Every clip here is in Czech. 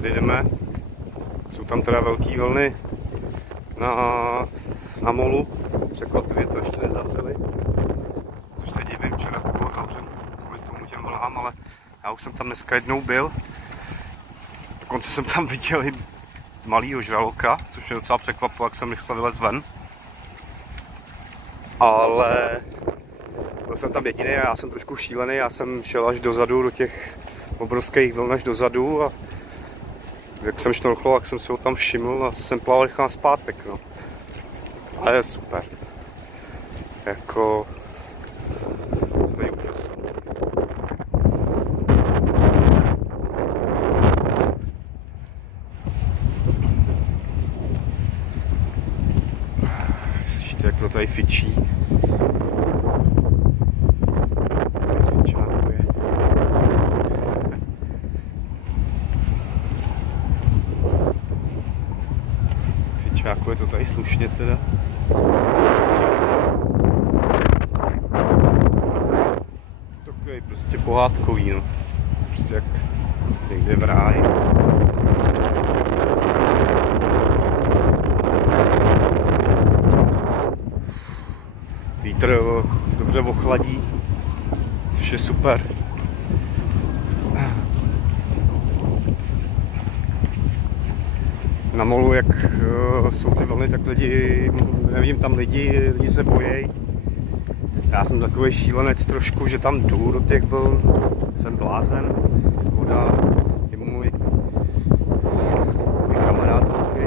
tady jdeme. Jsou tam teda velké vlny na molu. Překvapivě to ještě nezavřeli. Což se divím, včera to bylo zavřeno kvůli tomu těm vlnám, ale já už jsem tam dneska jednou byl. Dokonce jsem tam viděl i malýho žraloka, což mě docela překvapilo, jak jsem rychle vylez ven. Ale byl jsem tam jediný a já jsem trošku šílený, já jsem šel až dozadu, do těch obrovských vln až dozadu a jak jsem šnorchloval, jak jsem si ho tam všiml a jsem plaval rychle zpátek, no. Ale je super. Jako... to je úžasný. Slyšíte, jak to tady fičí? Fičáku je to tady slušně teda. Takový prostě pohádkový, no. Prostě jak někde v ráji. Vítr dobře ochladí, což je super. Na molu, jak jsou ty vlny, tak lidi, nevidím tam lidi se bojí. Já jsem takový šílenec trošku, že tam jdu do těch vln, jsem blázen. Voda je můj kamarád velký,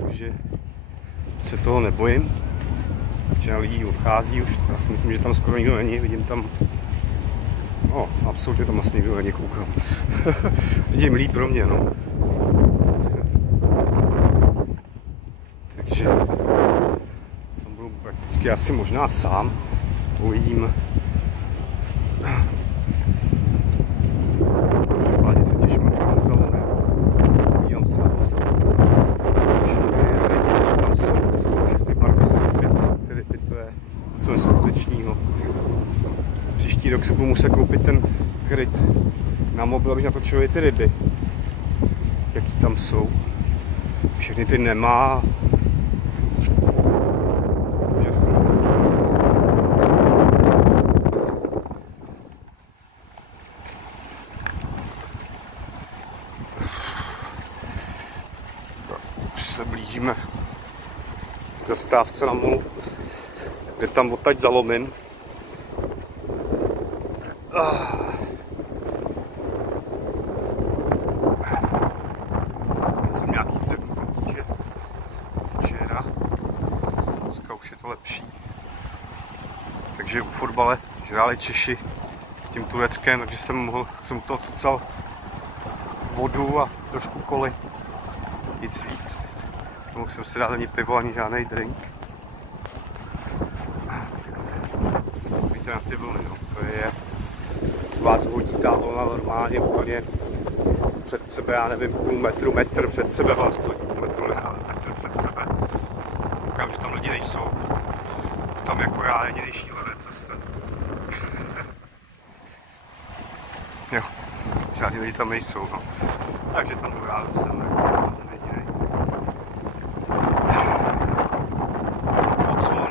takže se toho nebojím. Většina lidí odchází už, já si myslím, že tam skoro nikdo není, vidím tam, no absolutně tam asi nikdo není, koukám. Vidím líp pro mě, no. Takže tam budu prakticky asi možná sám, uvidím. Každopádně se těším, že tam zelené. Podívám se na to. Všechny tam jsou všechny barvy světa, které to je co neskutečného. Příští rok se budu muset koupit ten kryt na mobil, abych natočil i ty ryby, jaký tam jsou. Všechny ty nemá. Úžasný. Už se blížíme k zastávce na molu, kde tam odtaď zalomím. Jsem nějaký střevní potíže včera, dneska už je to lepší. Takže u fotbale hráli Češi s tím Tureckem, takže jsem u toho cucal vodu a trošku koly, nic víc. Nemohl jsem si dát ani pivo, ani žádný drink. Víte na ty vlny, no, to je, vás hodí ta vlna normálně úplně před sebe, já nevím, půl metru, metr před sebe vás to hodí, půl metru, ne, ale metr před sebe. Koukám, že tam lidi nejsou. Tam jako já jediný šílenec zase. Jo, žádný lidi tam nejsou, no. Takže tam jdu já zase, ne, jedinej. No co, no,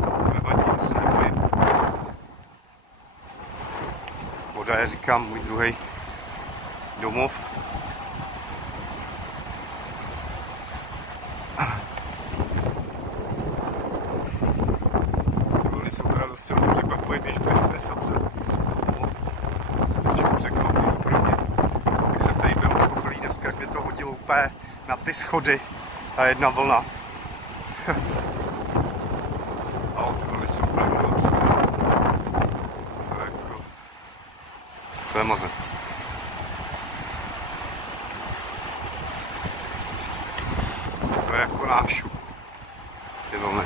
tak nevadí, se nebojím. Voda je, říkám, můj druhý domov. Ty vlny jsou teda dost silný, překvapuje mě, že to ještě nesavřelo. Takže překvapivý pro mě. Jak jsem tady byl poprvé dneska, jak mě to hodilo úplně na ty schody, ta jedna vlna. Ale ty vlny jsou opravdu to je jako... to je mazec. To je jako nášup, ty vlny.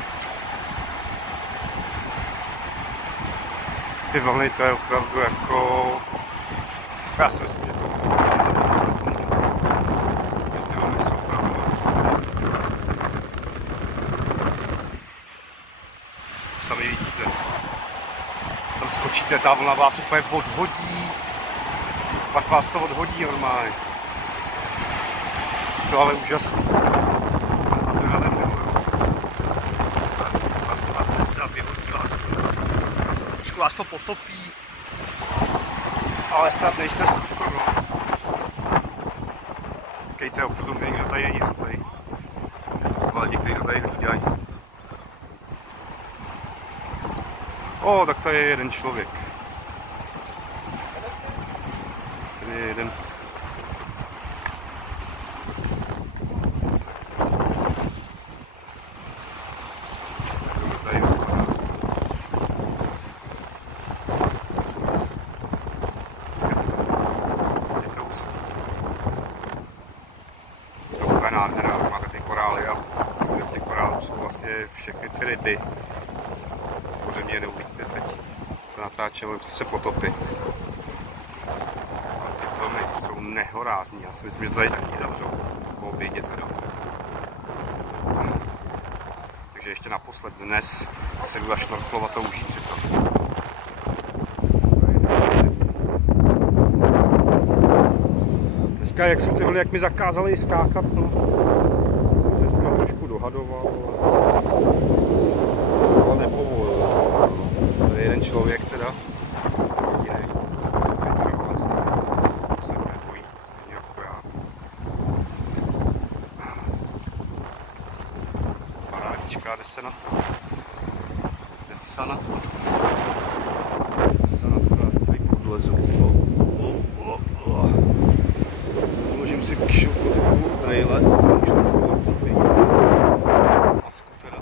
Ty vlny, to je opravdu jako... já si myslím, že to ty vlny jsou opravdu... sami vidíte. Tam skočí natočíte, ta vlna vás úplně odhodí. Pak vás to odhodí normálně. To ale úžasný. Adrenalin miluju. Super. Vás to nadnese a vyhodí vás to. Trošku vás to potopí. Ale snad nejste z cukru, no. Kejte, upozornění, kdo tady není. Tady lidi, kteří to tady hlídají. O, tak tady je jeden člověk. Tady je jeden. Tady je to hustý. To je nádhera, máte ty korály a v těch korálů jsou vlastně všechny ty ryby. Samozřejmě neuvidíte teď. To natáčím, ale se potopit. Ale ty filmy jsou nehorázní. Já si myslím, že to tady zavřou po obědě teda. Takže ještě naposled dnes se jdu zašnorchlovat a užít si to. Dneska, jak jsou ty vlny, jak mi zakázali skákat, no. Jsem se s tím trošku dohadoval, ale nepovolil. To je jeden člověk teda, jedinej. Se nebojí, stejně jako já. Parádička, jde se na to. Jde se na to. Jde se na to, já tady podlezu. Uložím si kšiltovku, brejle, šnorchlovací masku teda.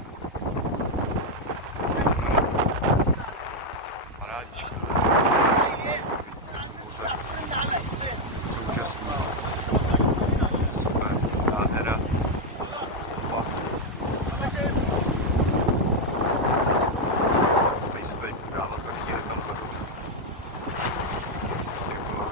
Parádička. Současný. Super, nádhera. Tady se tady podávat za chvíli tam vzadu. Děkuju.